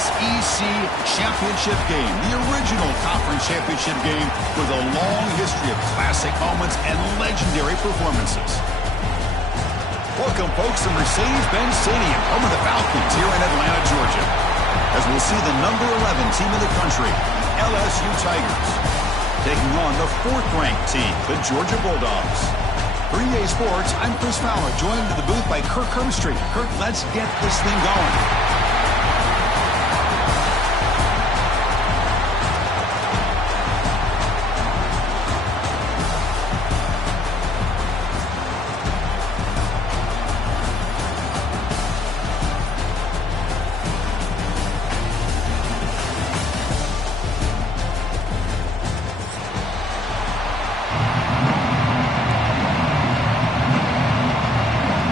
SEC championship game, the original conference championship game with a long history of classic moments and legendary performances. Welcome, folks, to Mercedes-Benz Stadium, home of the Falcons here in Atlanta, Georgia, as we'll see the number 11 team in the country, the LSU Tigers, taking on the 4th-ranked team, the Georgia Bulldogs. For EA Sports, I'm Chris Fowler, joined to the booth by Kirk Herbstreit. Kirk, let's get this thing going.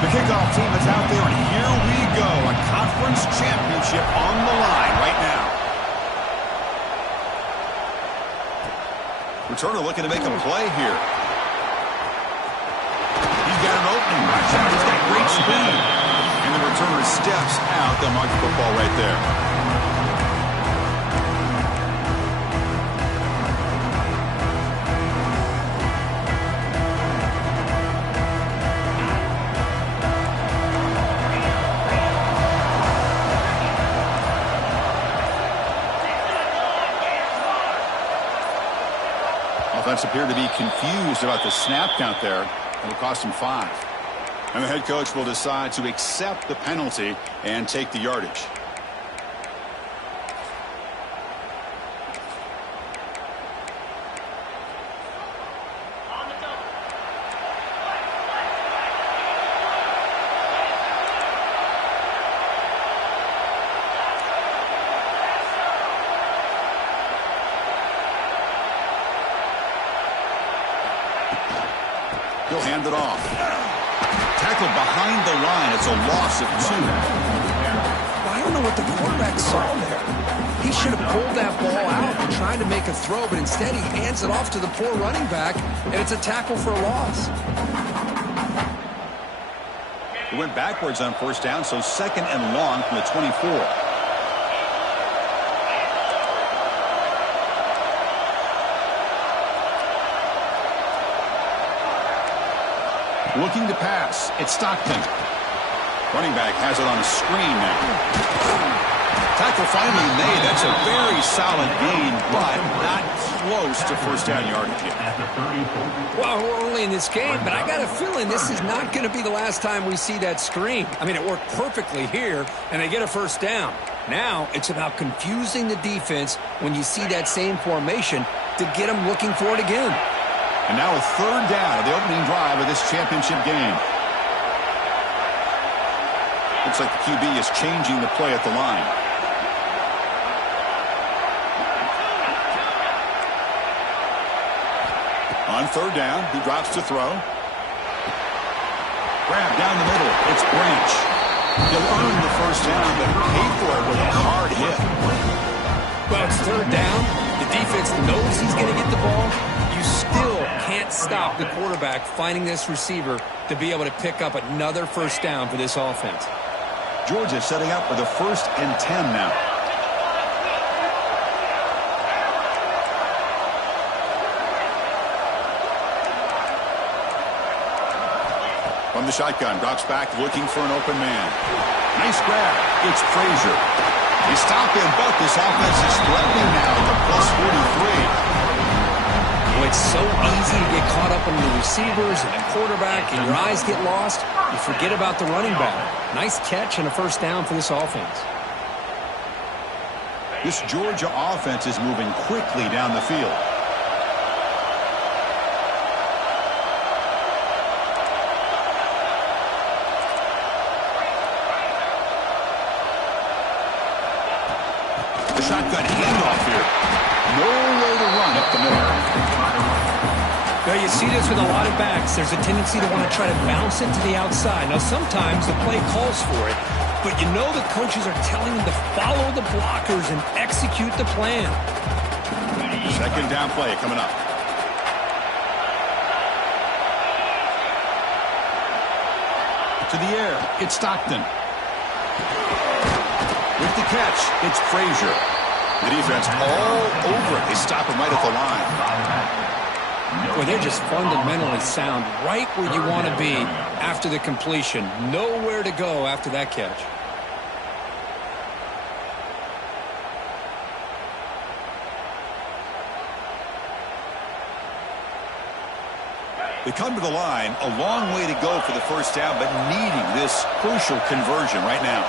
Kickoff team is out there, and here we go. A conference championship on the line right now. Returner looking to make a play here. He's got an opening. Watch out, he's got great speed. And the returner steps out. They'll mark the football right there. Offense appeared to be confused about the snap count there. It'll cost him 5. And the head coach will decide to accept the penalty and take the yardage. He'll hand it off. Tackled behind the line. It's a loss of 2. Well, I don't know what the quarterback saw there. He should have pulled that ball out and tried to make a throw, but instead he hands it off to the poor running back, and it's a tackle for a loss. He went backwards on 1st down, so 2nd and long from the 24. Looking to pass. It's Stockton. Running back has it on a screen now. Tackle finally made. That's a very solid gain, but not close to 1st down yardage yet. Well, we're only in this game, but I got a feeling this is not going to be the last time we see that screen. I mean, it worked perfectly here, and they get a 1st down. Now it's about confusing the defense when you see that same formation to get them looking for it again. And now a 3rd down of the opening drive of this championship game. Looks like the QB is changing the play at the line. On 3rd down, he drops to throw. Grab down the middle. It's Branch. He'll earn the 1st down, but pay for it with a hard hit. Well, it's 3rd down. The defense knows he's going to get the ball. You still can't stop the quarterback finding this receiver to be able to pick up another 1st down for this offense. Georgia setting up for the 1st and 10 now. From the shotgun, drops back looking for an open man. Nice grab. It's Frazier. They stop him, but this offense is threatening now at the +43. Well, it's so easy to get caught up in the receivers and the quarterback, and your eyes get lost. You forget about the running back. Nice catch and a 1st down for this offense. This Georgia offense is moving quickly down the field. The shotgun handoff here. No way to run up the middle. Well, you see this with a lot of backs. There's a tendency to want to try to bounce it to the outside. Now, sometimes the play calls for it, but you know the coaches are telling them to follow the blockers and execute the plan. 2nd down play coming up. To the air, it's Stockton. With the catch. It's Frazier. The defense all over it. They stop him right at the line. Well, they're just fundamentally sound right where you want to be after the completion. Nowhere to go after that catch. They come to the line, a long way to go for the first down, but needing this crucial conversion right now.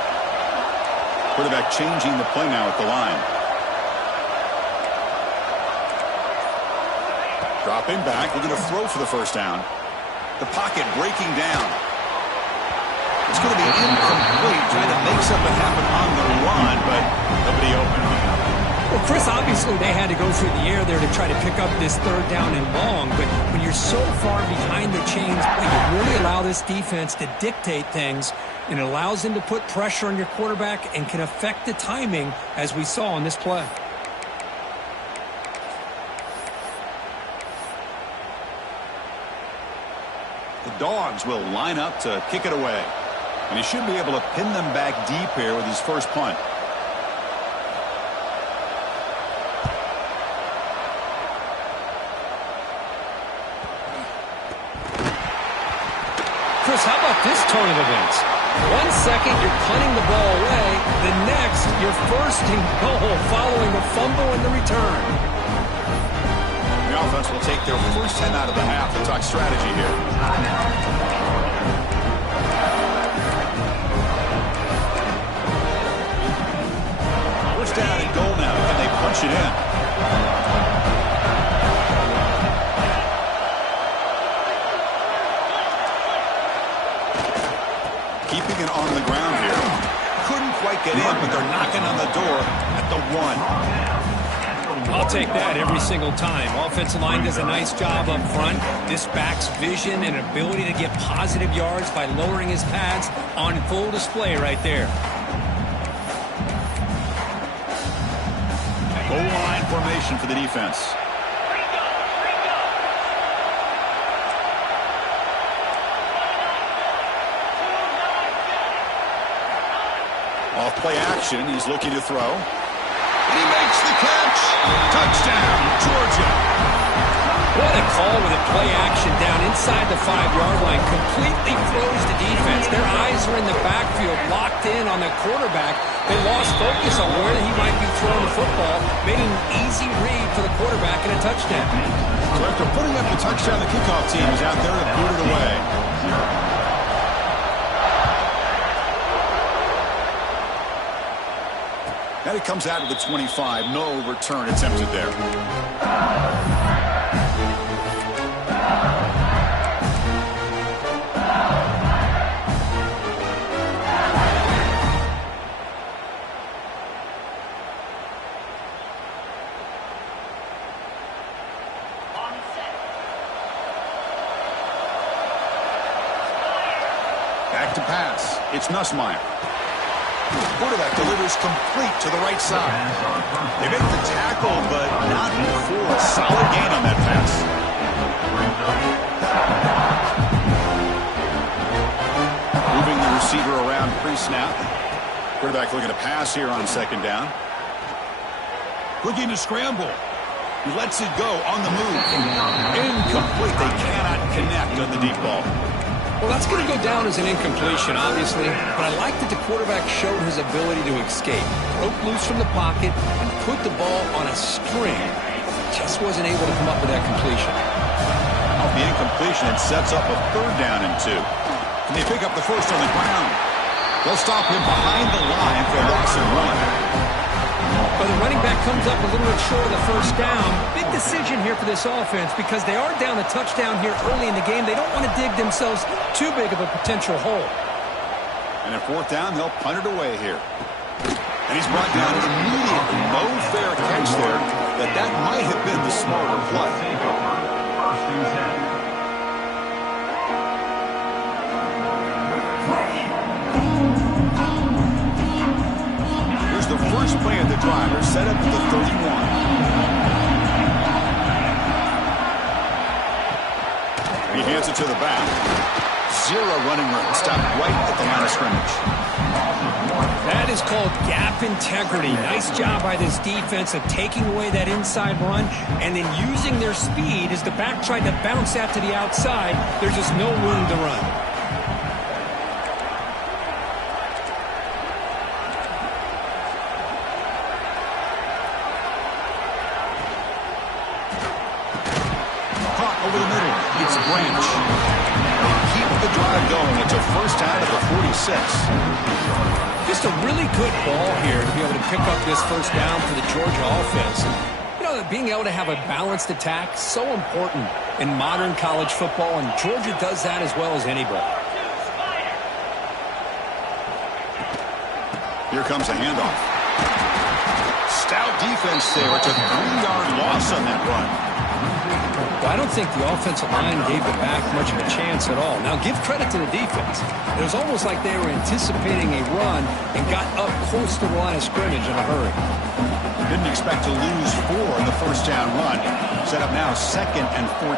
Quarterback changing the play now at the line. Dropping back, we're going to throw for the first down. The pocket breaking down. It's going to be incomplete, trying to make something happen on the run, but nobody open. Well, Chris, obviously they had to go through the air there to try to pick up this third down and long, but when you're so far behind the chains, you really allow this defense to dictate things, and it allows them to put pressure on your quarterback and can affect the timing, as we saw on this play. The Dogs will line up to kick it away, and he should be able to pin them back deep here with his first punt. Chris, how about this turn of events? 1 second, you're punting the ball away. The next, you're first and goal following the fumble and the return. The offense will take their first 10 out of the half to talk strategy here. First down and goal now. Can they punch it in? Keeping it on the ground here. Couldn't quite get in, but they're knocking on the door at the 1. I'll take that every single time. Offensive line does a nice job up front. This back's vision and ability to get positive yards by lowering his pads on full display right there. Goal line formation for the defense. Off play action, he's looking to throw. And he makes the catch. Touchdown, Georgia. What a call with a play action down inside the 5-yard line. Completely froze the defense. Their eyes are in the backfield, locked in on the quarterback. They lost focus on where he might be throwing the football. Made an easy read for the quarterback and a touchdown. So after putting up the touchdown, the kickoff team is out there to boot it away. And it comes out of the 25. No return attempted there. Back to pass. It's Nussmeier. Quarterback delivers complete to the right side. They make the tackle, but not before a solid gain on that pass. Moving the receiver around pre-snap. Quarterback looking to pass here on second down. Looking to scramble. He lets it go on the move. Incomplete. They cannot connect on the deep ball. Well, that's going to go down as an incompletion, obviously, but I like that the quarterback showed his ability to escape. Broke loose from the pocket and put the ball on a string. Just wasn't able to come up with that completion. Off the incompletion, it sets up a third down and 2. And they pick up the first on the ground. They'll stop him behind the line for a loss of 1. But the running back comes up a little bit short of the first down. Big decision here for this offense because they are down a touchdown here early in the game. They don't want to dig themselves too big of a potential hole. And at fourth down, they'll punt it away here. And he's brought down immediately. No fair catch there. That might have been the smarter play. The first play of the drive. They're set up to the 31. He hands it to the back. Zero running room. Stopped right at the line of scrimmage. That is called gap integrity. Nice job by this defense of taking away that inside run and then using their speed as the back tried to bounce that to the outside. There's just no room to run. Caught over the middle. It's Branch. They keep the drive going. It's a first down at the 46. Just a really good ball here to be able to pick up this first down for the Georgia offense. And, you know, being able to have a balanced attack, so important in modern college football, and Georgia does that as well as anybody. Here comes a handoff. Stout defense there. It's a 3-yard loss on that run. Well, I don't think the offensive line gave the back much of a chance at all. Now, give credit to the defense. It was almost like they were anticipating a run and got up close to the line of scrimmage in a hurry. Didn't expect to lose 4 in the first down run. Set up now 2nd and 14.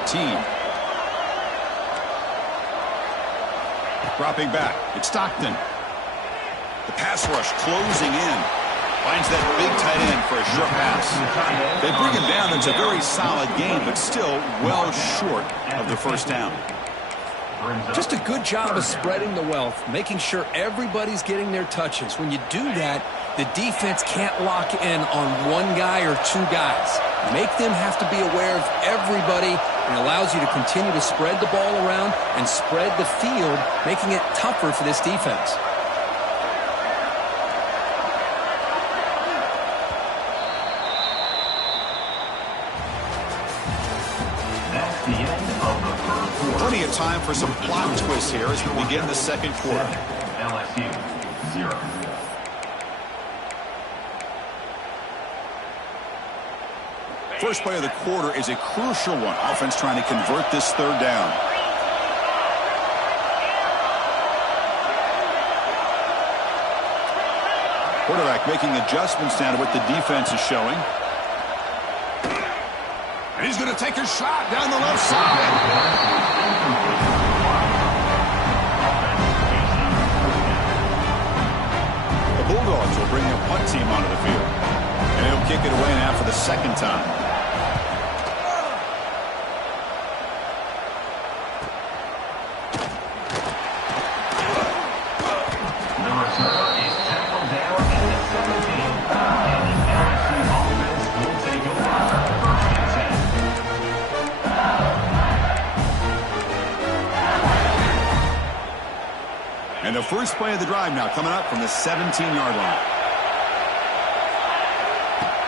Dropping back. It's Stockton. The pass rush closing in. Finds that big tight end for a short pass. They bring him down. It's a very solid game, but still well short of the first down. Just a good job of spreading the wealth, making sure everybody's getting their touches. When you do that, the defense can't lock in on one guy or 2 guys. Make them have to be aware of everybody, and allows you to continue to spread the ball around and spread the field, making it tougher for this defense. Plenty of time for some plot twists here as we begin the second quarter. LSU 0. First play of the quarter is a crucial one. Offense trying to convert this third down. Quarterback making adjustments down to what the defense is showing. And he's going to take a shot down the left side. The Bulldogs will bring their punt team onto the field. And he'll kick it away now for the second time. Number 4 is tackled down at the 17. And the LSU offense will take over. And the first play of the drive now coming up from the 17-yard line.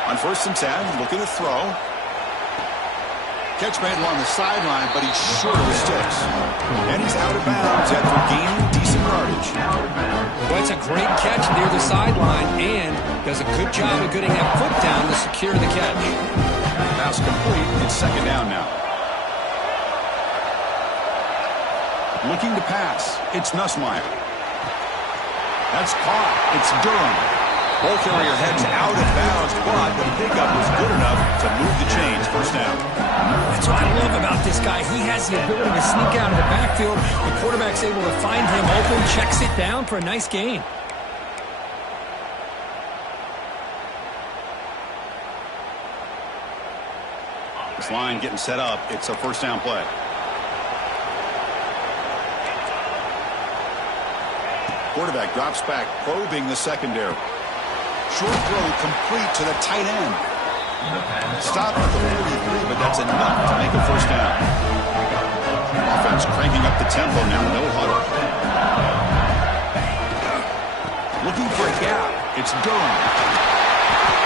On 1st and 10, looking to throw. Catch made along the sideline, but he's short of the sticks. And he's out of bounds after gaining decent yardage. Well, it's a great catch near the sideline and does a good job of getting that foot down to secure the catch. Pass complete. It's second down now. Looking to pass. It's Nussmeier. That's caught. It's Durham. Ball carrier heads out of bounds, but the pickup was good enough to move the chains. First down. That's what I love about this guy. He has the ability to sneak out of the backfield. The quarterback's able to find him open, checks it down for a nice gain. This line getting set up. It's a first down play. Quarterback drops back, probing the secondary. Short throw complete to the tight end. Stop at the 43, but that's enough to make a first down. Offense cranking up the tempo now, no huddle. Looking for a gap. It's Durham.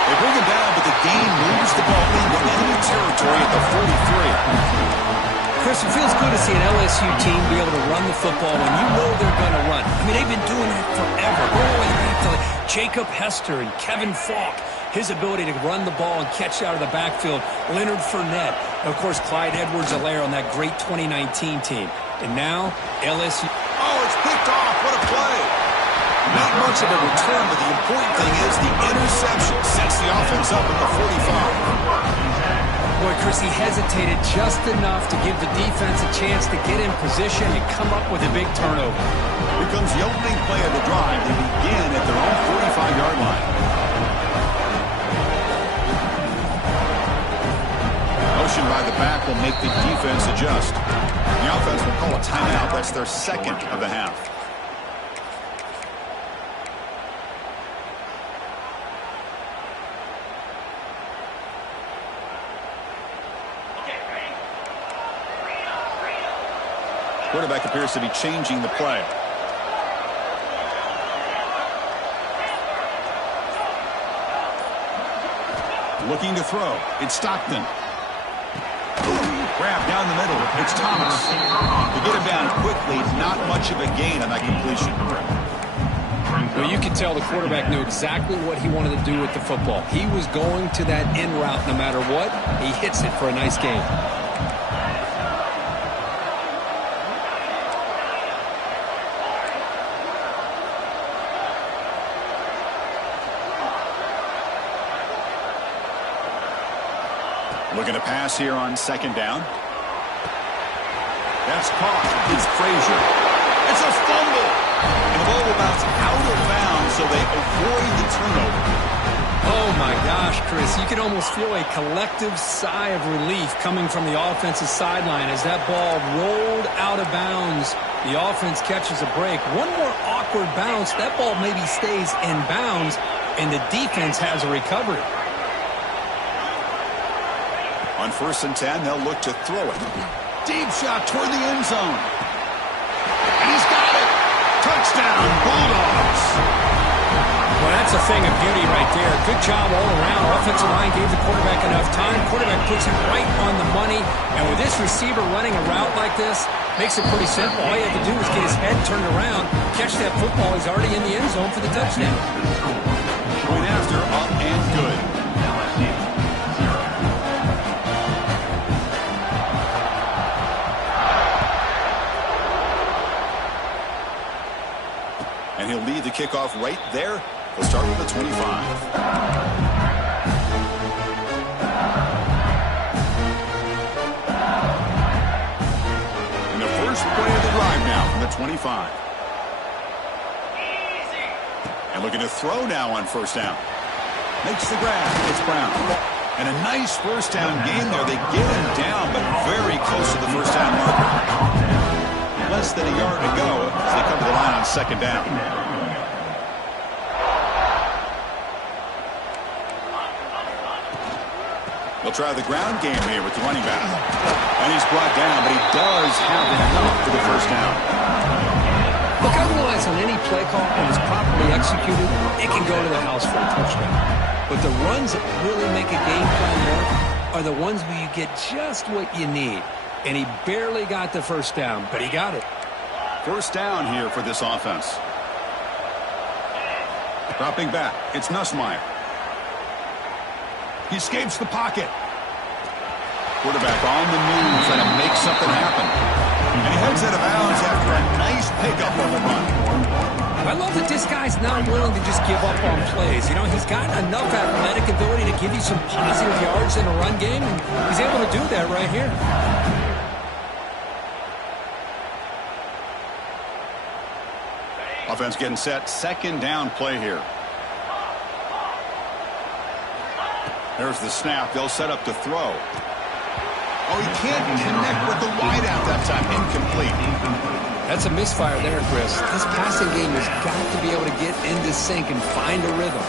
They bring him down, but the gain moves the ball into enemy territory at the 43. Chris, it feels good to see an LSU team be able to run the football when you know they're going to run. I mean, they've been doing that forever. All the way back to Jacob Hester and Kevin Falk. His ability to run the ball and catch out of the backfield. Leonard Fournette. And, of course, Clyde Edwards-Helaire on that great 2019 team. And now, LSU. Oh, it's picked off. What a play. Not much of a return, but the important thing is the interception sets the offense up at the 45. Boy, Chris, he hesitated just enough to give the defense a chance to get in position and come up with a big turnover. Here comes the opening play of the drive. They begin at their own 45-yard line. Motion by the back will make the defense adjust. The offense will call a timeout. That's their second of the half. Quarterback appears to be changing the play. Looking to throw. It's Stockton. Grab down the middle. It's Thomas. To get him down quickly, not much of a gain on that completion. Well, you can tell the quarterback knew exactly what he wanted to do with the football. He was going to that in route no matter what. He hits it for a nice gain. Looking to pass here on second down. That's caught. It's Frazier. It's a fumble. And the ball will bounce out of bounds, so they avoid the turnover. Oh, my gosh, Chris. You can almost feel a collective sigh of relief coming from the offensive sideline as that ball rolled out of bounds. The offense catches a break. One more awkward bounce. That ball maybe stays in bounds, and the defense has a recovery. On 1st and 10, they'll look to throw it. Deep shot toward the end zone. And he's got it. Touchdown, Bulldogs. Well, that's a thing of beauty right there. Good job all around. Offensive line gave the quarterback enough time. Quarterback puts it right on the money. And with this receiver running a route like this, makes it pretty simple. All you have to do is get his head turned around, catch that football. He's already in the end zone for the touchdown. Point after, up and good. And he'll lead the kickoff right there. He'll start with the 25. And the first play of the drive now from the 25. And looking to throw now on 1st down. Makes the grab. It's Brown. And a nice 1st down game there. They get him down, but very close to the 1st down marker. Less than a yard to go as they come to the line on 2nd down. They'll try the ground game here with the running back. And he's brought down, but he does have enough for the 1st down. Look, I realize on any play call, when it's properly executed, it can go to the house for a touchdown. But the runs that really make a game plan work are the ones where you get just what you need. And he barely got the 1st down, but he got it. 1st down here for this offense. Dropping back, it's Nussmeier. He escapes the pocket. Quarterback on the move, trying to make something happen. And he heads out of bounds after a nice pickup on the run. I love that this guy's not willing to just give up on plays. You know, he's got enough athletic ability to give you some positive yards in a run game, and he's able to do that right here. Offense getting set. 2nd down play here. There's the snap. They'll set up to throw. Oh, he can't connect with the wideout that time. Incomplete. That's a misfire there, Chris. This passing game has got to be able to get into sync and find a rhythm.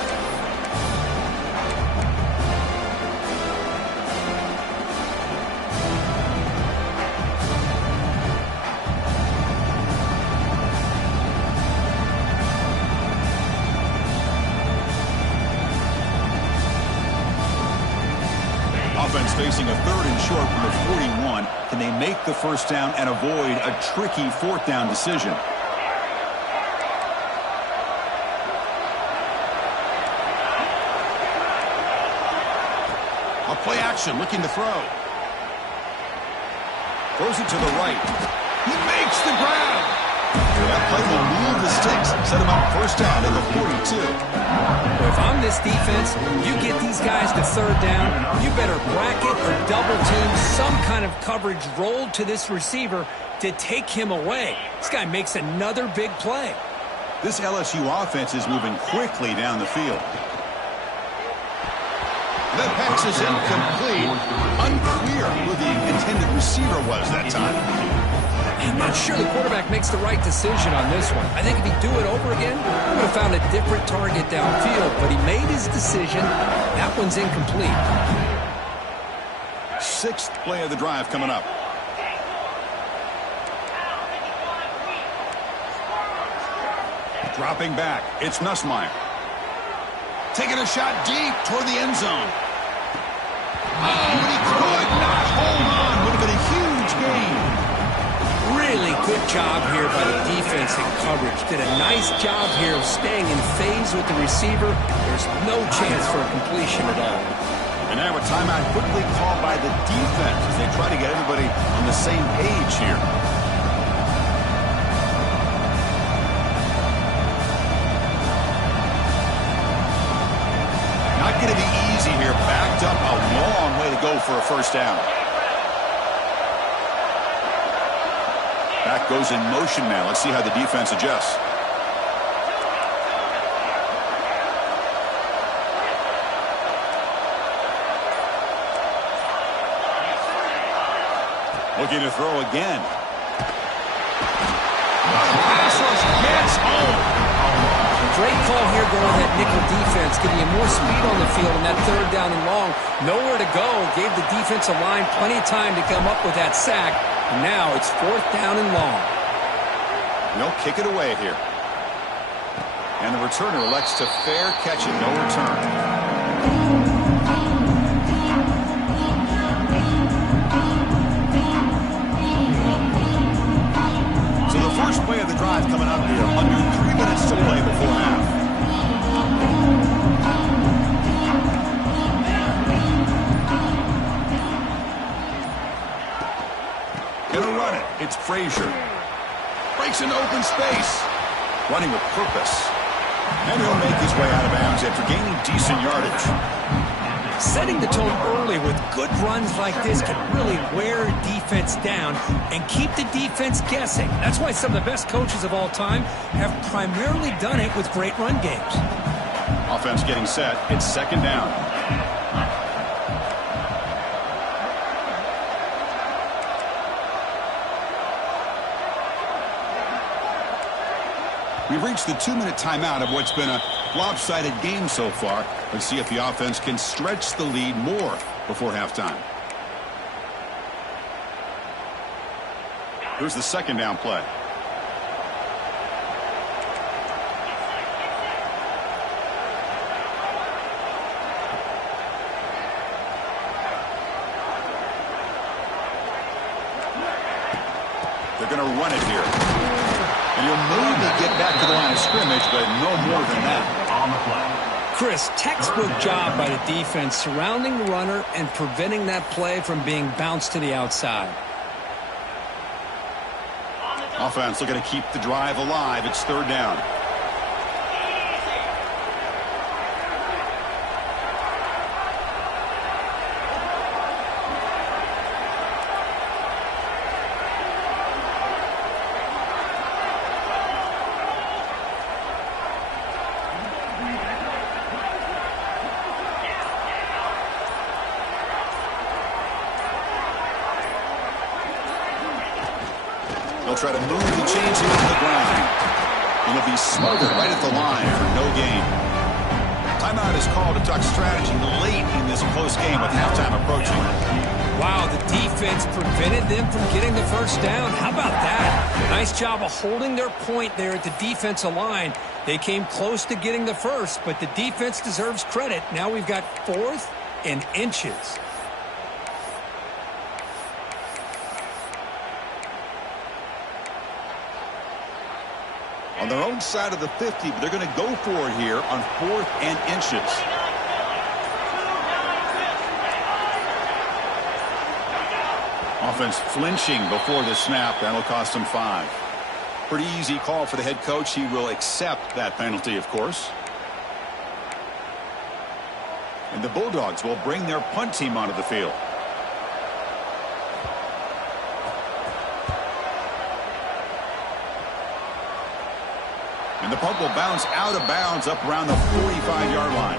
Offense facing a 3rd and short from the 41. Can they make the 1st down and avoid a tricky 4th down decision? A play action, looking to throw. Throws it to the right. He makes the grab. That play will move the sticks, set them up first down at the 42. Well, if I'm this defense, you get these guys to third down, you better bracket or double team some kind of coverage rolled to this receiver to take him away. This guy makes another big play. This LSU offense is moving quickly down the field. That pass is incomplete. Unclear who the intended receiver was that time. I'm not sure the quarterback makes the right decision on this one. I think if he'd do it over again, he would have found a different target downfield, but he made his decision. That one's incomplete. Sixth play of the drive coming up. Dropping back, it's Nussmeier. Taking a shot deep toward the end zone. Oh, and he could not hold on. Would have been a huge gain. Really good job here by the defense in coverage. Did a nice job here of staying in phase with the receiver. There's no chance for a completion at all. And now a timeout quickly called by the defense as they try to get everybody on the same page here. Not going to be easy here. Backed up a long way to go for a first down. Back goes in motion now. Let's see how the defense adjusts. Looking to throw again. Pass rush gets home. Great call here going that nickel defense, giving you more speed on the field on that third down and long. Nowhere to go. Gave the defensive line plenty of time to come up with that sack. And now it's fourth down and long. They'll kick it away here. And the returner elects to fair catch it, no return. So the first play of the drive coming up here. Under 3 minutes to play before half. Gonna run it. It's Frazier. Breaks into open space. Running with purpose. And he'll make his way out of bounds after gaining decent yardage. Setting the tone early with good runs like this can really wear a defense down and keep the defense guessing. That's why some of the best coaches of all time have primarily done it with great run games. Offense getting set. It's second down. We've reached the 2-minute timeout of what's been a lopsided game so far. Let's see if the offense can stretch the lead more before halftime. Here's the second down play. They're going to run it here. And he'll maybe get back to the line of scrimmage, but no more than that. On the play. Chris, textbook job by the defense surrounding the runner and preventing that play from being bounced to the outside. Offense looking to keep the drive alive. It's third down. They'll try to move the chains into the ground. And it'll be smothered right at the line for no gain. Timeout is called to talk strategy late in this close game with halftime approaching. Wow, the defense prevented them from getting the first down. How about that? Nice job of holding their point there at the defensive line. They came close to getting the first, but the defense deserves credit. Now we've got fourth and inches. On their own side of the 50, but they're going to go for it here on fourth and inches. Offense flinching before the snap. That'll cost them 5. Pretty easy call for the head coach. He will accept that penalty, of course. And the Bulldogs will bring their punt team onto the field. And the punt will bounce out of bounds up around the 45-yard line.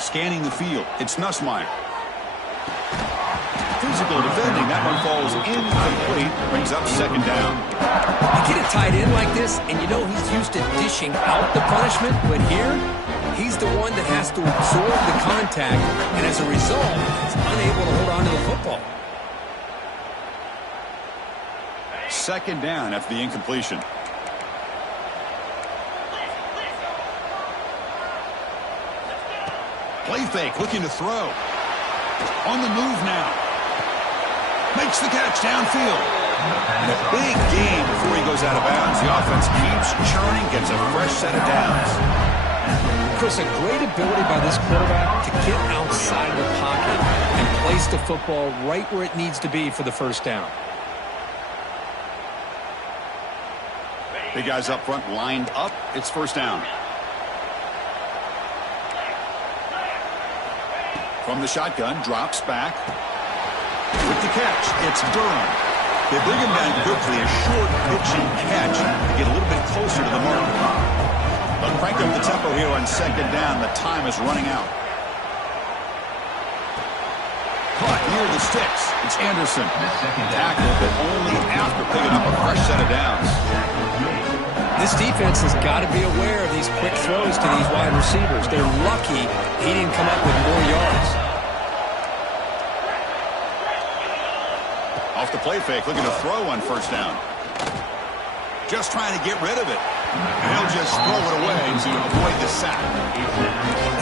Scanning the field, it's Nussmeier. Physical defending, that one falls incomplete, brings up second down. You get a tight end like this, and you know he's used to dishing out the punishment, but here, he's the one that has to absorb the contact, and as a result, he's unable to hold on to the football. Second down after the incompletion. Play fake, looking to throw. On the move now. Makes the catch downfield. And a big gain before he goes out of bounds. The offense keeps churning, gets a fresh set of downs. Chris, a great ability by this quarterback to get outside the pocket and place the football right where it needs to be for the first down. Big guys up front lined up. It's first down. From the shotgun, drops back. With the catch, it's Durham. They bring him down quickly, a short pitching catch to get a little bit closer to the mark. They'll crank up the tempo here on second down. The time is running out. Caught near the sticks. It's Anderson. Tackled, but only after picking up a fresh set of downs. This defense has got to be aware of these quick throws to these wide receivers. They're lucky he didn't come up with more yards. Off the play fake, looking to throw on first down. Just trying to get rid of it. And he'll just throw it away to avoid the sack.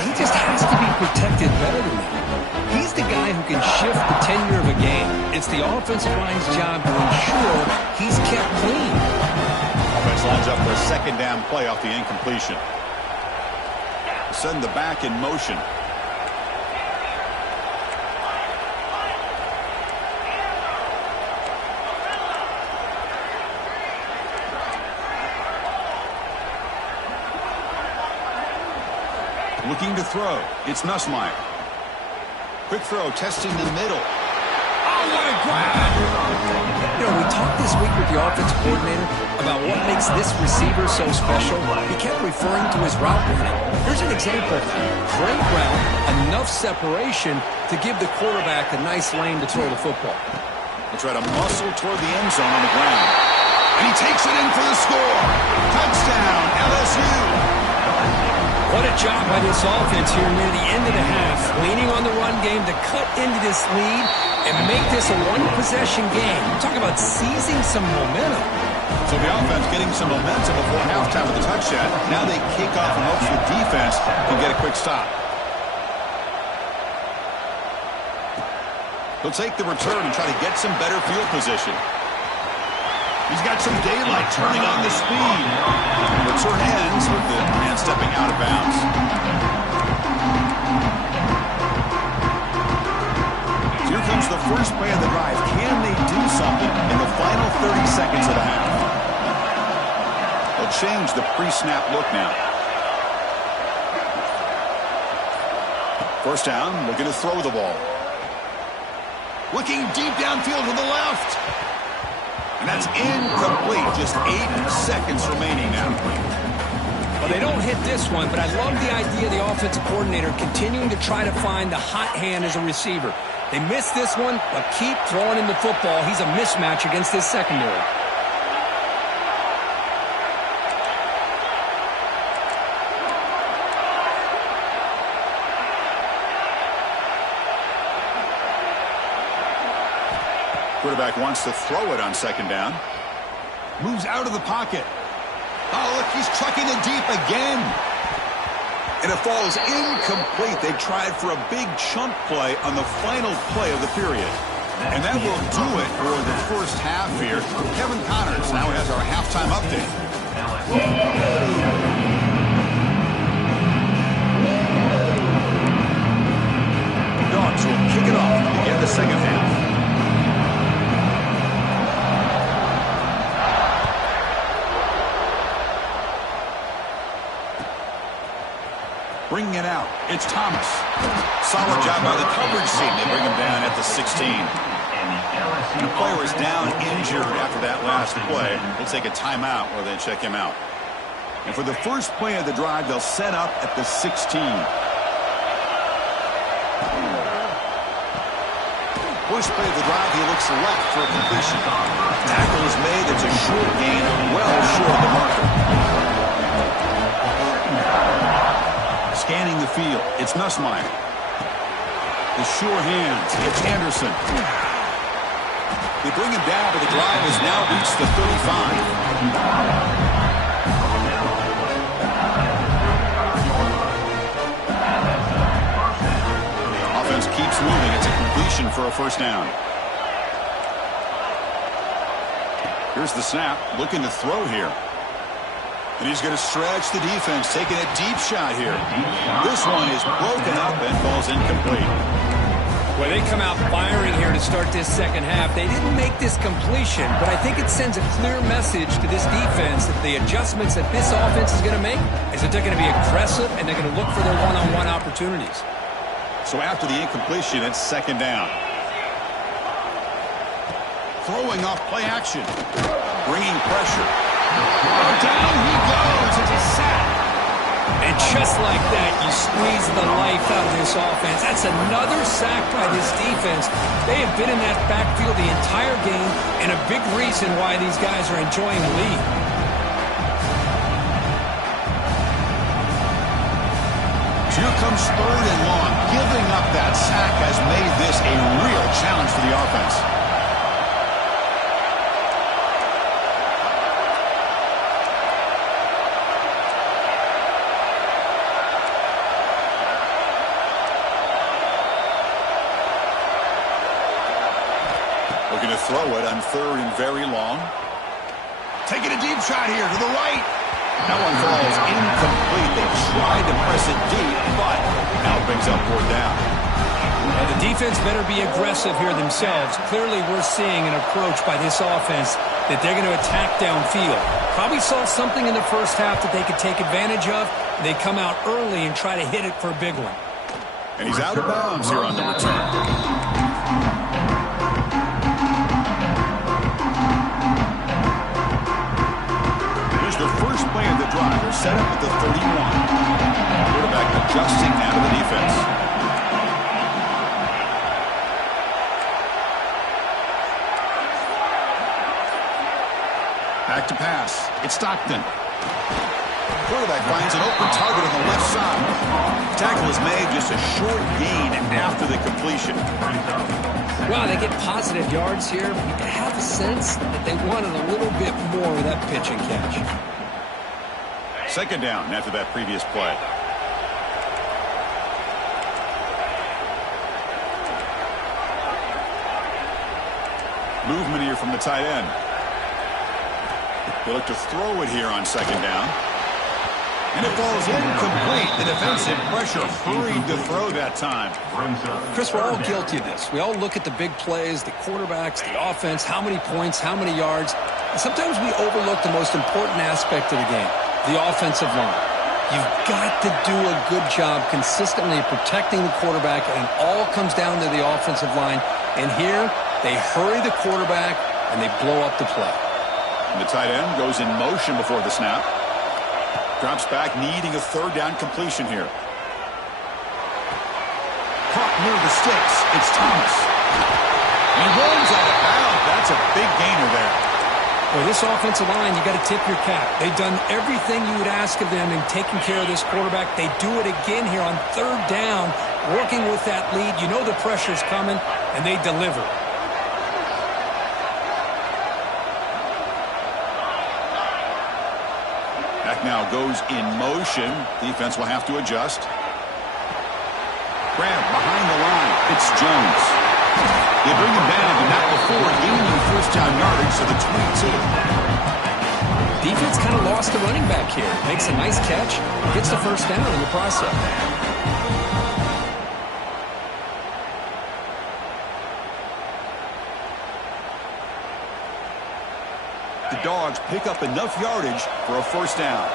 He just has to be protected better than that. He's the guy who can shift the tenure of a game. It's the offensive line's job to ensure he's kept clean. Offense lines up for a second down play off the incompletion. Send the back in motion. Looking to throw. It's Nussmeier. Quick throw, testing the middle. Oh, what a grab! You know, we talked this week with the offensive coordinator about what makes this receiver so special. He kept referring to his route running. Here's an example of that. Great route, enough separation to give the quarterback a nice lane to throw the football. He'll try to muscle toward the end zone on the ground. And he takes it in for the score. Touchdown, LSU. What a job by this offense here near the end of the half, leaning on the run game to cut into this lead and make this a one-possession game. We're talking about seizing some momentum. So the offense getting some momentum before halftime with the touchdown. Now they kick off and hopes the defense can get a quick stop. He'll take the return and try to get some better field position. He's got some daylight turning on the speed. The return ends with the man stepping out of bounds. Here comes the first play of the drive. Can they do something in the final 30 seconds of the half? They'll change the pre-snap look now. First down, looking to throw the ball. Looking deep downfield to the left. And that's incomplete. Just 8 seconds remaining now. Well, they don't hit this one, but I love the idea of the offensive coordinator continuing to try to find the hot hand as a receiver. They missed this one, but keep throwing him the football. He's a mismatch against this secondary. Quarterback wants to throw it on second down. Moves out of the pocket. Oh, look, he's trucking it deep again. And it falls incomplete. They tried for a big chunk play on the final play of the period. And that will do it for the first half here. Kevin Connors now has our halftime update. Dogs will kick it off to begin the second half. Bringing it out, it's Thomas. Solid job by the coverage team. They bring him down at the 16. And the player is down injured after that last play. We'll take a timeout or then check him out. And for the first play of the drive, they'll set up at the 16. First play of the drive, he looks left for a completion. Tackle is made. It's a short gain, well short of the marker. Scanning the field, it's Nussmeier. The sure hands, it's Anderson. They bring him down, but the drive has now reached the 35. Offense keeps moving. It's a completion for a first down. Here's the snap, looking to throw here. And he's going to stretch the defense, taking a deep shot here. This one is broken up and falls incomplete. Well, they come out firing here to start this second half. They didn't make this completion, but I think it sends a clear message to this defense that the adjustments that this offense is going to make is that they're going to be aggressive and they're going to look for their one-on-one opportunities. So after the incompletion, it's second down. Throwing off play action. Bringing pressure. Down he goes. It's a sack. And just like that, you squeeze the life out of this offense. That's another sack by this defense. They have been in that backfield the entire game, and a big reason why these guys are enjoying the lead. Here comes third and long. Giving up that sack has made this a real challenge for the offense. Looking to throw it on third and very long. Taking a deep shot here to the right. That one falls incomplete. They tried to press it deep, but now brings up fourth down. And the defense better be aggressive here themselves. Clearly, we're seeing an approach by this offense that they're going to attack downfield. Probably saw something in the first half that they could take advantage of. They come out early and try to hit it for a big one. And he's out of bounds here on the return. The first play of the drive. They're set up at the 31. Quarterback adjusting now to the defense. Back to pass. It's Stockton. Quarterback finds an open target on the left side. Tackle is made, just a short gain after the completion. Well, they get positive yards here. You have a sense that they wanted a little bit more with that pitch and catch. Second down after that previous play. Movement here from the tight end. They look to throw it here on second down. And it falls incomplete. The defensive pressure hurried to throw that time. Chris, we're all guilty of this. We all look at the big plays, the quarterbacks, the offense, how many points, how many yards. And sometimes we overlook the most important aspect of the game, the offensive line. You've got to do a good job consistently protecting the quarterback, and it all comes down to the offensive line. And here, they hurry the quarterback, and they blow up the play. And the tight end goes in motion before the snap. Drops back, needing a third down completion here. Caught near the sticks. It's Thomas. He rolls out of bounds. That's a big gainer there. Well, this offensive line, you got to tip your cap. They've done everything you would ask of them in taking care of this quarterback. They do it again here on third down, working with that lead. You know the pressure's coming, and they deliver. Back now goes in motion. Defense will have to adjust. Grab behind the line. It's Jones. They bring him down, but not before gaining first down yardage to the 22. Defense kind of lost the running back here. Makes a nice catch. Gets the first down in the process. The Dogs pick up enough yardage for a first down.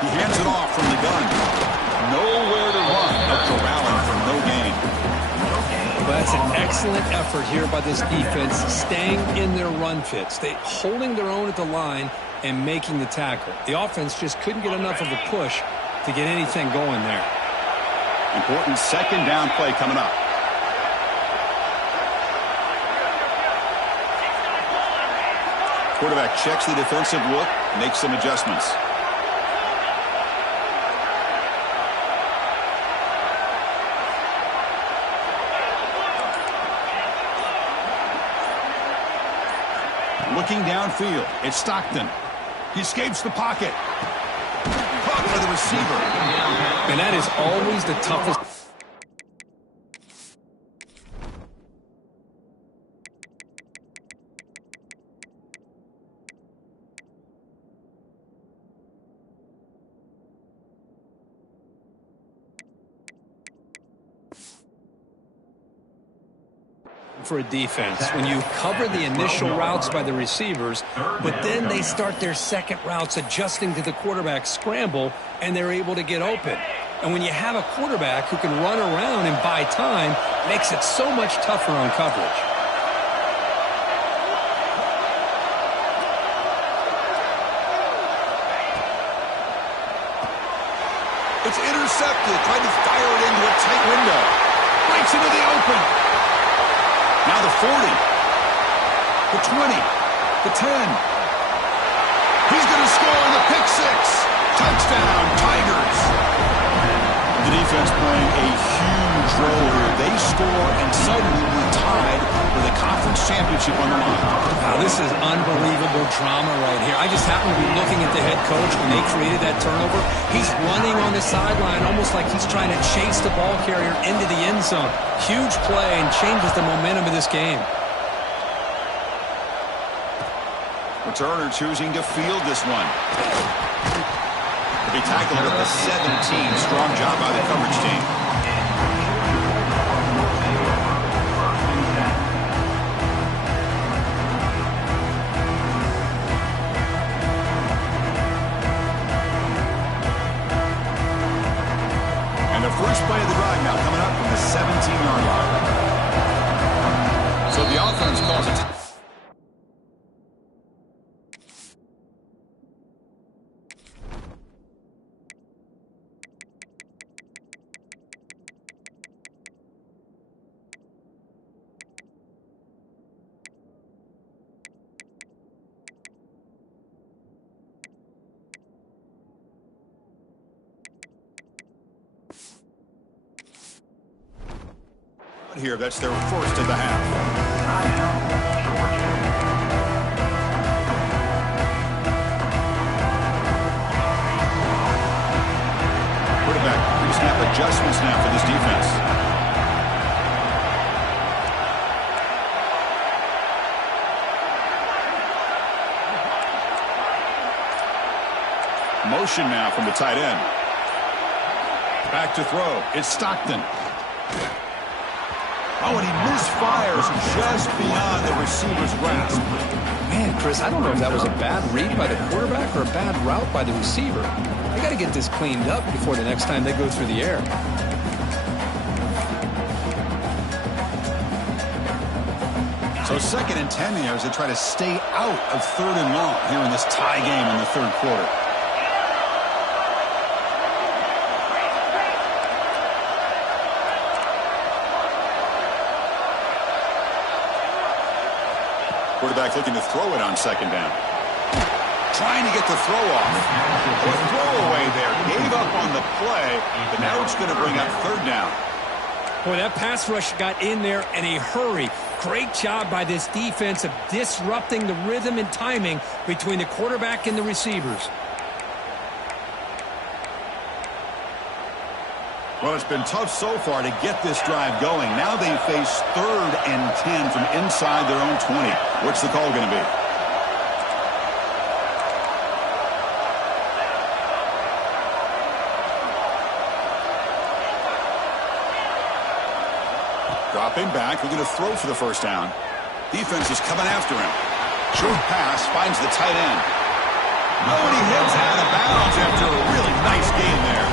He hands it off from the gun. Nowhere to run, but corralling for no gain. Well, that's an excellent effort here by this defense, staying in their run fits. Holding their own at the line and making the tackle. The offense just couldn't get enough of a push to get anything going there. Important second down play coming up. Quarterback checks the defensive look, makes some adjustments. Looking downfield, it's Stockton. He escapes the pocket. Caught by the receiver. And that is always the toughest. For a defense when you cover the initial routes by the receivers, but then they start their second routes adjusting to the quarterback scramble, and they're able to get open. And when you have a quarterback who can run around and buy time, it makes it so much tougher on coverage. It's intercepted, trying to fire it into a tight window. Breaks into the open. Now the 40, the 20, the 10. He's going to score the pick six. Touchdown, Tigers. The defense playing a huge role here. They score and suddenly we're tied with a conference championship on the line. Wow, this is unbelievable drama right here. I just happen to be looking at the head coach when they created that turnover. He's running on the sideline almost like he's trying to chase the ball carrier into the end zone. Huge play and changes the momentum of this game. Returner choosing to field this one. To be tackled at the 17. Strong job by the coverage team. And the first play of the drive now coming up from the 17-yard line. So the offense calls it. Here, that's their first of the half. Quarterback pre-snap adjustments now for this defense. Motion now from the tight end. Back to throw. It's Stockton. Oh, and he misfires just beyond the receiver's grasp. Man, Chris, I don't know if that was a bad read by the quarterback or a bad route by the receiver. They got to get this cleaned up before the next time they go through the air. So 2nd and 10 here as they try to stay out of 3rd and long here in this tie game in the 3rd quarter. Quarterback looking to throw it on 2nd down. Trying to get the throw off. The throw away there. Gave up on the play, but now it's going to bring up 3rd down. Boy, that pass rush got in there in a hurry. Great job by this defense of disrupting the rhythm and timing between the quarterback and the receivers. Well, it's been tough so far to get this drive going. Now they face 3rd and 10 from inside their own 20. What's the call going to be? Dropping back, we're going to throw for the first down. Defense is coming after him. Short pass finds the tight end. Oh, and he heads out of bounds after a really nice game there.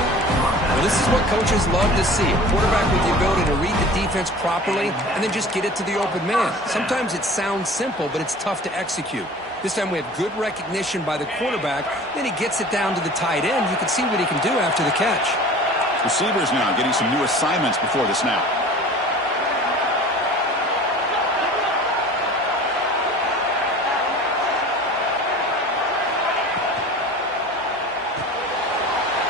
Well, this is what coaches love to see. A quarterback with the ability to read the defense properly and then just get it to the open man. Sometimes it sounds simple, but it's tough to execute. This time we have good recognition by the quarterback. Then he gets it down to the tight end. You can see what he can do after the catch. Receivers now getting some new assignments before the snap.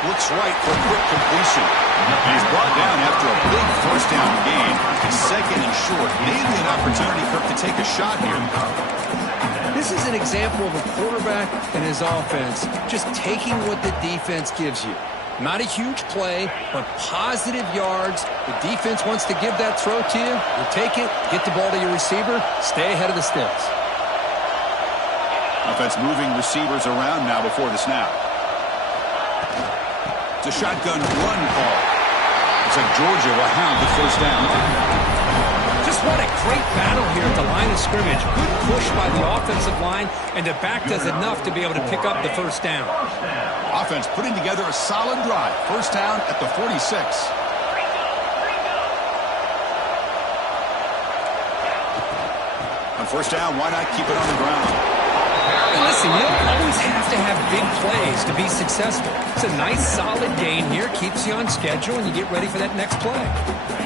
Looks right for a quick completion. And he's brought down after a big first down gain. It's 2nd and short. Maybe an opportunity for him to take a shot here. This is an example of a quarterback and his offense just taking what the defense gives you. Not a huge play, but positive yards. The defense wants to give that throw to you. You take it, get the ball to your receiver, stay ahead of the sticks. Offense moving receivers around now before the snap. It's a shotgun run call. Looks like Georgia will have the first down. Just what a great battle here at the line of scrimmage. Good push by the offensive line, and the back does enough to be able to pick up the first down. Offense putting together a solid drive. First down at the 46. On first down, why not keep it on the ground? And listen, you don't always have to have big plays to be successful. It's a nice, solid gain here. Keeps you on schedule, and you get ready for that next play.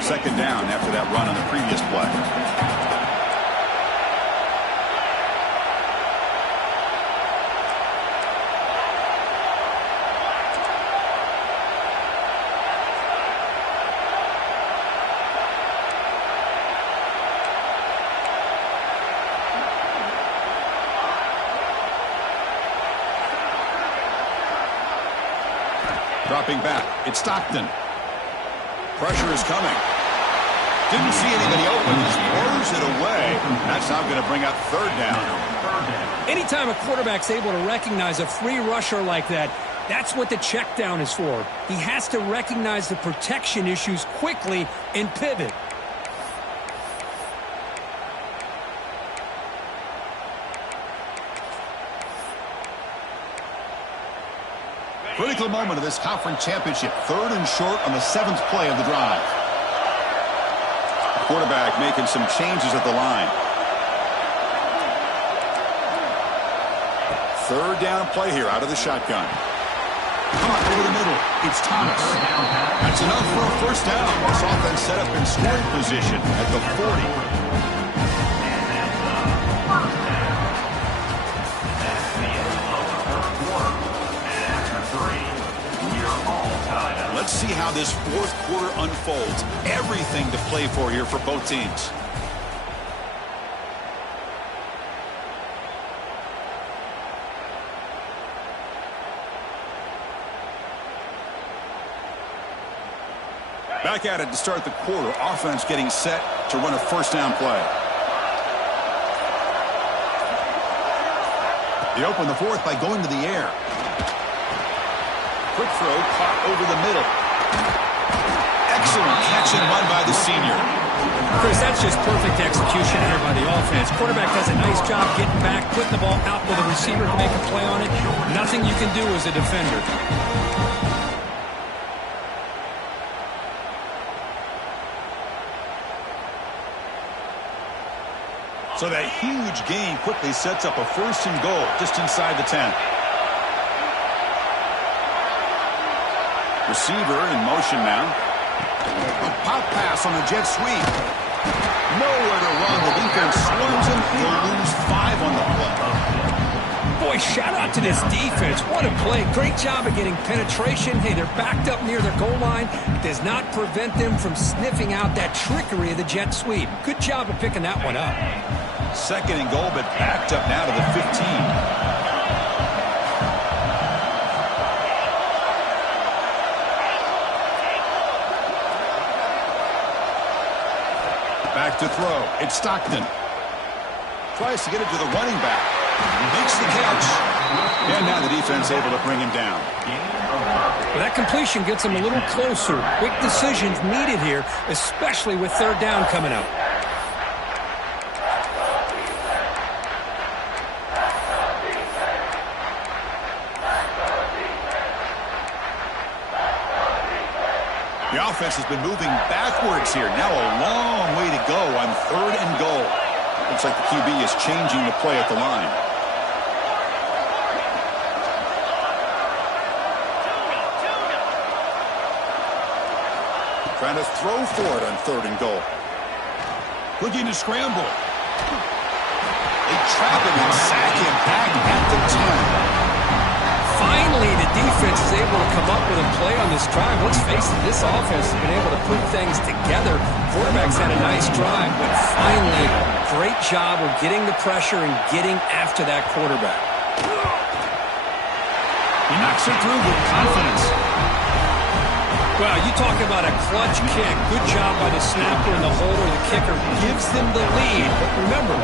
2nd down after that run on the previous play. Dropping back, it's Stockton. Pressure is coming. Didn't see anybody open, just blows it away. That's now going to bring up 3rd down. Anytime a quarterback's able to recognize a free rusher like that, that's what the check down is for. He has to recognize the protection issues quickly and pivot. Critical moment of this conference championship. 3rd and short on the 7th play of the drive. The quarterback making some changes at the line. 3rd down play here out of the shotgun. Caught over the middle. It's Thomas. That's enough for a first down. This offense set up in scoring position at the 40. Let's see how this 4th quarter unfolds. Everything to play for here for both teams. Back at it to start the quarter. Offense getting set to run a first down play. They open the 4th by going to the air. Quick throw caught over the middle. Excellent catch and run by the senior. Chris, that's just perfect execution there by the offense. Quarterback does a nice job getting back, putting the ball out where the receiver can make a play on it. Nothing you can do as a defender. So that huge gain quickly sets up a 1st and goal just inside the 10. Receiver in motion now. A pop pass on the jet sweep. Nowhere to run. The defense swarms him. He'll lose 5 on the play. Boy, shout out to this defense. What a play. Great job of getting penetration. Hey, they're backed up near their goal line. Does not prevent them from sniffing out that trickery of the jet sweep. Good job of picking that one up. Second and goal, but backed up now to the 15. Back to throw. It's Stockton. Tries to get it to the running back. Makes the catch. And now the defense able to bring him down. Well, that completion gets him a little closer. Quick decisions needed here, especially with third down coming up. The offense has been moving backwards here. Now a long way to go on third and goal. Looks like the QB is changing the play at the line. Trying to throw for it on third and goal. Looking to scramble. They trap him and sack him back at the 10. Finally, the defense is able to come up with a play on this drive. Let's face it, this offense has been able to put things together. Quarterback's had a nice drive, but finally, great job of getting the pressure and getting after that quarterback. He knocks it through with confidence. Well, you talk about a clutch kick. Good job by the snapper and the holder. The kicker gives them the lead. But remember,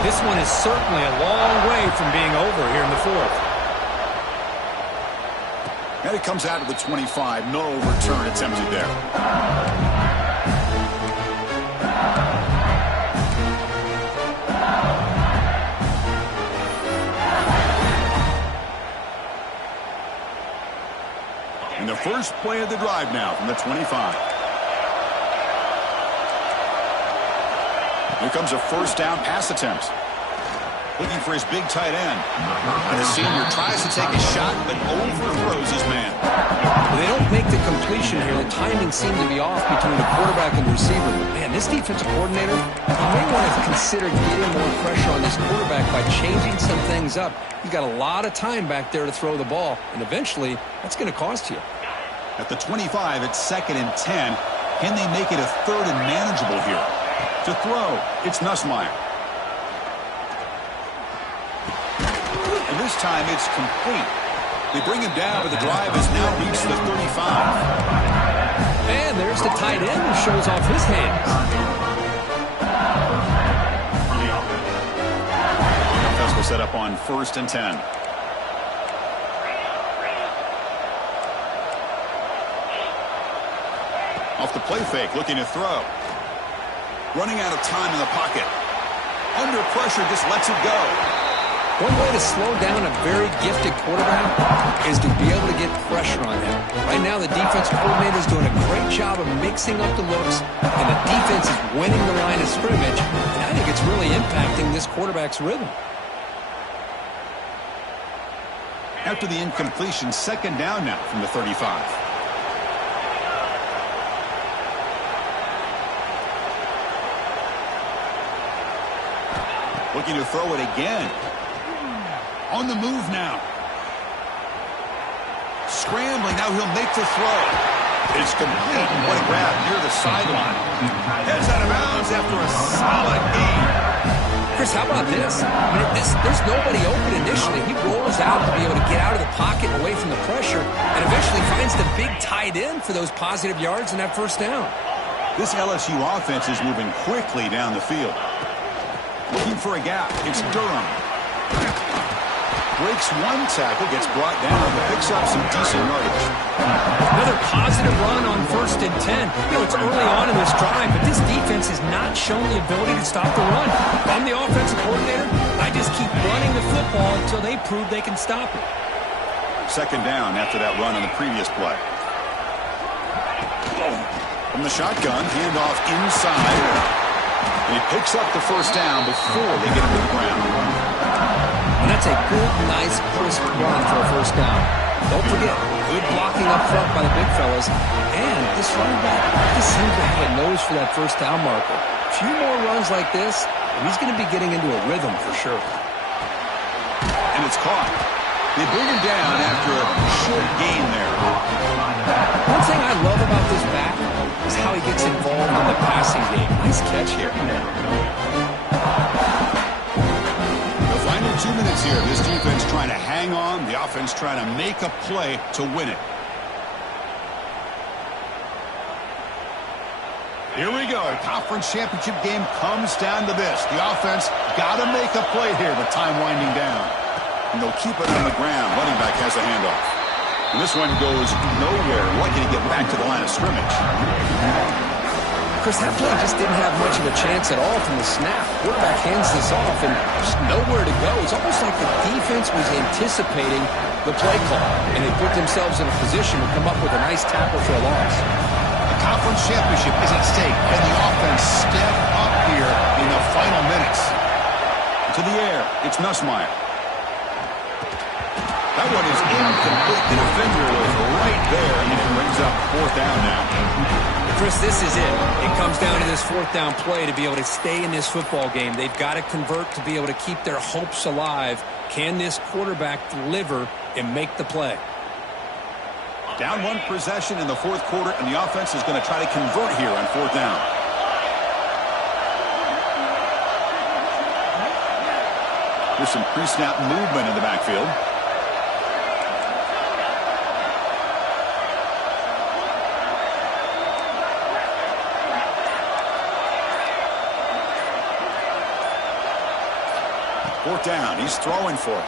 this one is certainly a long way from being over here in the fourth. And it comes out of the 25. No return attempted there. And the first play of the drive now from the 25. Here comes a first down pass attempt. Looking for his big tight end. And the senior tries to take a shot, but overthrows his man. Well, they don't make the completion here. The timing seemed to be off between the quarterback and the receiver. But man, this defensive coordinator, he may want to consider getting more pressure on this quarterback by changing some things up. He's got a lot of time back there to throw the ball, and eventually, that's going to cost you. At the 25, it's 2nd and 10. Can they make it a third and manageable here? To throw, it's Nussmeier. And this time it's complete. They bring him down, but the drive has now reached the 35. And there's the tight end who shows off his hands. Offense will set up on 1st and 10. Off the play fake, looking to throw. Running out of time in the pocket. Under pressure, just lets it go. One way to slow down a very gifted quarterback is to be able to get pressure on him. Right now, the defense coordinator is doing a great job of mixing up the looks, and the defense is winning the line of scrimmage, and I think it's really impacting this quarterback's rhythm. After the incompletion, 2nd down now from the 35. Looking to throw it again. On the move now. Scrambling. Now he'll make the throw. It's complete. What a grab near the sideline. Heads out of bounds after a solid gain. Chris, how about this? I mean, there's nobody open initially. He rolls out to be able to get out of the pocket and away from the pressure and eventually finds the big tight end for those positive yards and that first down. This LSU offense is moving quickly down the field. Looking for a gap. It's Durham. Breaks one tackle, gets brought down, but picks up some decent yardage. Another positive run on 1st and 10. You know, it's early on in this drive, but this defense has not shown the ability to stop the run. If I'm the offensive coordinator, I just keep running the football until they prove they can stop it. 2nd down after that run on the previous play. From the shotgun, handoff inside. And he picks up the first down before they get him to the ground. And that's a good, nice, crisp run for a first down. Don't forget, good blocking up front by the big fellas. And this running back just seems to have a nose for that first down marker. A few more runs like this, and he's going to be getting into a rhythm for sure. and it's caught. They bring him down after a short gain there. One thing I love about this back is how he gets involved in the passing game. Nice catch here. The final 2 minutes here. This defense trying to hang on. The offense trying to make a play to win it. Here we go. Conference championship game comes down to this. The offense got to make a play here with time winding down. And they'll keep it on the ground. Running back has a handoff. And this one goes nowhere. Lucky to get back to the line of scrimmage. Chris, that play just didn't have much of a chance at all from the snap. Quarterback hands this off and just nowhere to go. It's almost like the defense was anticipating the play call, and they put themselves in a position to come up with a nice tackle for a loss. The conference championship is at stake, and the offense step up here in the final minutes. To the air, it's Nussmeier. That one is incomplete. The defender was right there, and it brings up fourth down now. Chris, this is it. It comes down to this fourth down play to be able to stay in this football game. They've got to convert to be able to keep their hopes alive. Can this quarterback deliver and make the play? Down one possession in the fourth quarter, and the offense is going to try to convert here on fourth down. There's some pre-snap movement in the backfield. Fourth down. He's throwing for it.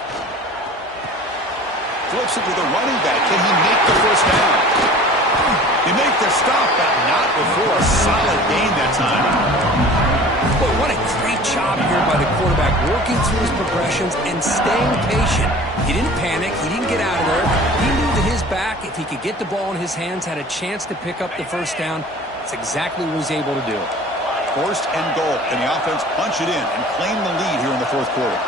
Flips it to the running back. Can he make the first down? He make the stop, but not before a solid gain that time. Boy, what a great job here by the quarterback, working through his progressions and staying patient. He didn't panic. He didn't get out of there. He knew that his back, if he could get the ball in his hands, had a chance to pick up the first down. That's exactly what he was able to do. First and goal, and the offense punch it in and claim the lead here in the fourth quarter.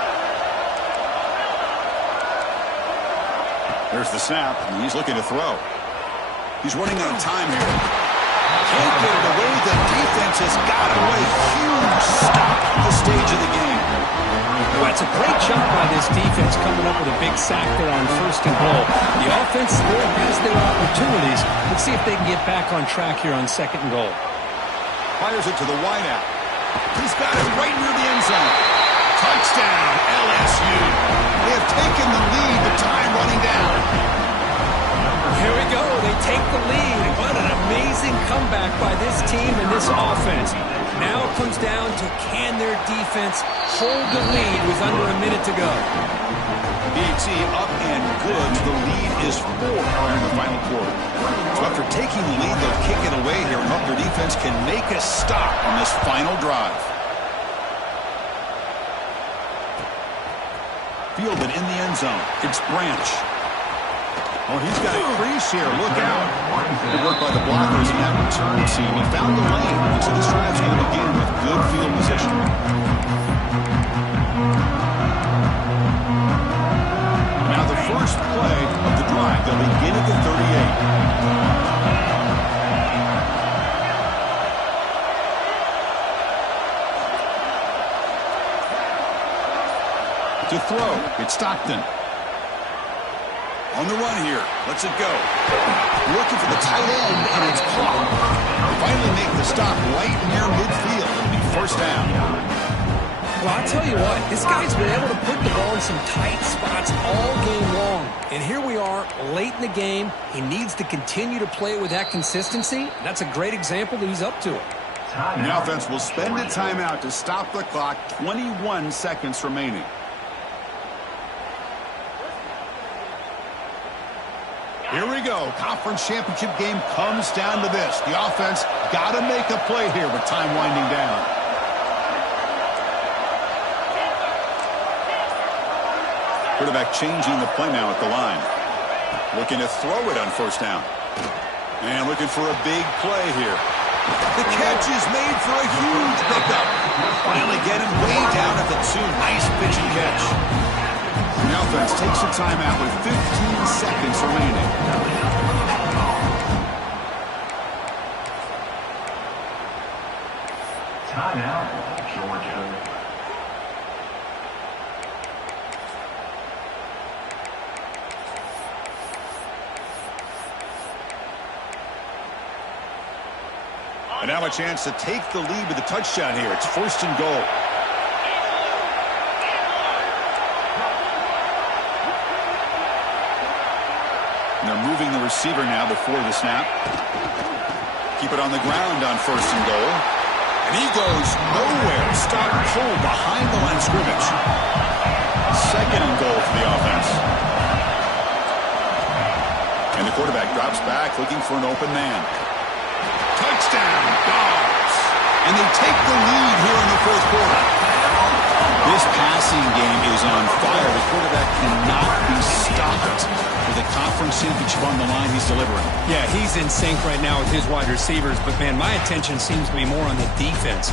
There's the snap, and he's looking to throw. He's running out of time here. Can't get it away. The defense has got away. Huge stop at the stage of the game. Well, it's a great job by this defense coming up with a big sack there on first and goal. The offense still has their opportunities. Let's see if they can get back on track here on second and goal. Fires it to the wideout. He's got it right near the end zone. Touchdown, LSU. They have taken the lead. The time running down. Here we go. They take the lead. What an amazing comeback by this team and this offense. Now it comes down to can their defense hold the lead with under a minute to go. BT up and good. The lead is 4 in the final quarter. So after taking the lead, they'll kick it away here and hope their defense can make a stop on this final drive. Fielded in the end zone. It's Branch. Oh, he's got a crease here. Look out. Good work by the blockers in that return team. He found the lane. And so this drive's going to begin with good field position. Now the first play of the drive. They'll begin at the 38. To throw, it's Stockton. On the run here, lets it go. Looking for the tight end, and it's caught. They finally make the stop right near midfield. It'll be first down. Well, I'll tell you what, this guy's been able to put the ball in some tight spots all game long. And here we are, late in the game. He needs to continue to play with that consistency. That's a great example that he's up to it. And the offense will spend a timeout to stop the clock. 21 seconds remaining. Here we go. Conference championship game comes down to this. The offense got to make a play here with time winding down. Quarterback changing the play now at the line. Looking to throw it on first down. And looking for a big play here. The catch is made for a huge pickup. Finally get him way down at the 2. Nice pitch and catch. The offense takes a timeout with 15 seconds remaining. Timeout, Georgia. And now a chance to take the lead with a touchdown here. It's 1st and goal. And they're moving the receiver now before the snap. Keep it on the ground on 1st and goal. And he goes nowhere. Stop pull behind the line of scrimmage. 2nd and goal for the offense. And the quarterback drops back looking for an open man. Touchdown, Dogs. And they take the lead here in the 4th quarter. This passing game is on fire. The quarterback cannot be stopped. With a conference championship on the line, he's delivering. Yeah, he's in sync right now with his wide receivers, but man, my attention seems to be more on the defense.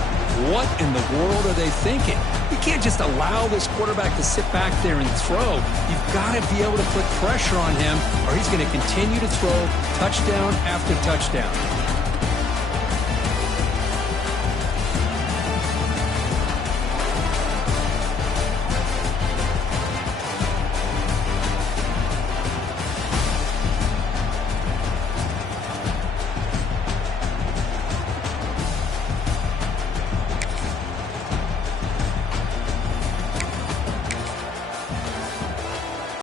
What in the world are they thinking? You can't just allow this quarterback to sit back there and throw. You've got to be able to put pressure on him, or he's going to continue to throw touchdown after touchdown.